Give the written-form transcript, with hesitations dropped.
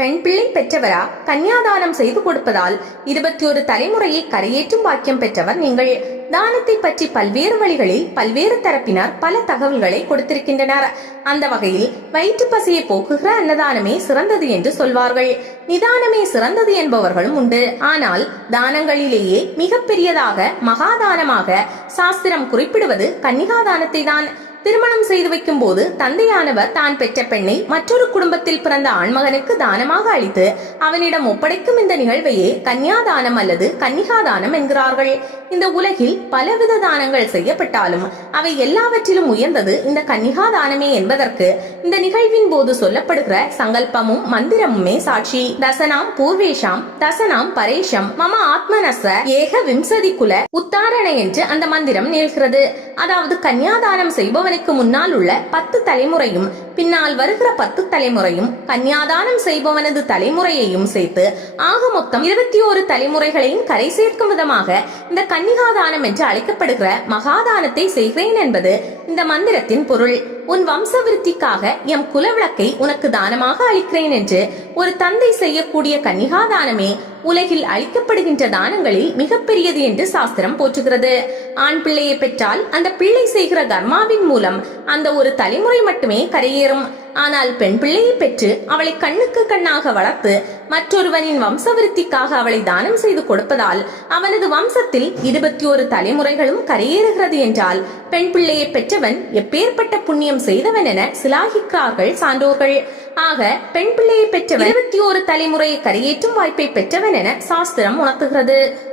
பெண் பிள்ளை பெற்றவரா? கன்னியாதானம் செய்து கொடுப்பதால் 21 தலைமுறையை கரையேற்றும் பாக்கியம் பெற்றவர் நீங்கள். தானத்தை பற்றி பல்வேறு வழிகளில் பல்வேறு தரப்பினர் பல தகவல்களை கொடுத்திருக்கின்றனர். அந்த வகையில் வயிற்று பசியை போக்குகிற அன்னதானமே சிறந்தது என்று சொல்வார்கள். நிதானமே சிறந்தது என்பவர்களும் உண்டு. ஆனால் தானங்களிலேயே மிக பெரியதாக மகாதானமாக சாஸ்திரம் குறிப்பிடுவது கன்னிகாதானத்தை தான். திருமணம் செய்து வைக்கும் போது தந்தையானவர் தான் பெற்ற பெண்ணை மற்றொரு குடும்பத்தில் பிறந்த ஆண்மகனுக்கு தானமாக அளித்து அவனிடம் ஒப்படைக்கும் இந்த நிகழ்வையே கன்னியாதானம் அல்லது கன்னிகாதானம் என்கிறார்கள். இந்த உலகில் பலவித தானங்கள் செய்யப்பட்டாலும் அவை எல்லாவற்றிலும் உயர்ந்தது இந்த கன்னிகாதானமே என்பதற்கு இந்த நிகழ்வின் போது சொல்லப்படுகிற சங்கல்பமும் மந்திரமுமே சாட்சி. தசனாம் பூர்வேஷாம் தசனாம் பரேஷம் மம ஆத்மனச ஏக விம்சதி குல உத்தாரண என்று அந்த மந்திரம் நிகழ்கிறது. அதாவது கன்னியாதானம் செய்பவனுக்கு முன்னால் உள்ள 10 தலைமுறையும் பின்னால் வருகிற 10 தலைமுறையும் கன்னியாதானம் செய்பவனது தலைமுறையையும் சேர்த்து ஆக மொத்தம் 21 தலைமுறைகளையும் கரை சேர்க்கும் விதமாக இந்த கன்னிகாதானம் என்று அழைக்கப்படுகிற மகாதானத்தை செய்கிறேன் என்பது இந்த மந்திரத்தின் பொருள். உன் வம்ச விருத்திக்காக எம் குலவிளக்கை உனக்கு தானமாக அளிக்கிறேன் என்று ஒரு தந்தை செய்யக்கூடிய கன்னிகாதானமே உலகில் அளிக்கப்படுகின்ற தானங்களில் மிகப்பெரியது என்று சாஸ்திரம் போற்றுகிறது. ஆண் பிள்ளையை பெற்றால் அந்த பிள்ளை செய்கிற கர்மாவின் மூலம் அந்த ஒரு தலைமுறை மட்டுமே கரையேறும். ஆனால் பெண் பிள்ளையை பெற்று அவளை கண்ணுக்கு கண்ணாக வளர்த்து மற்றொருவனின் வம்சவிருத்திக்காக அவளை தானம் செய்து கொடுப்பதால் அவனது வம்சத்தில் 21 தலைமுறைகளும் கரையேறுகிறது என்றால் பெண் பிள்ளையை பெற்றவன் எப்பேற்பட்ட புண்ணியம் செய்தவன் என சிலாகிக்கிறார்கள் சான்றோர்கள். ஆக பெண் பிள்ளையை பெற்றவன் 21 தலைமுறையை கரையேற்றும் வாய்ப்பை பெற்றவன் என சாஸ்திரம் உணர்த்துகிறது.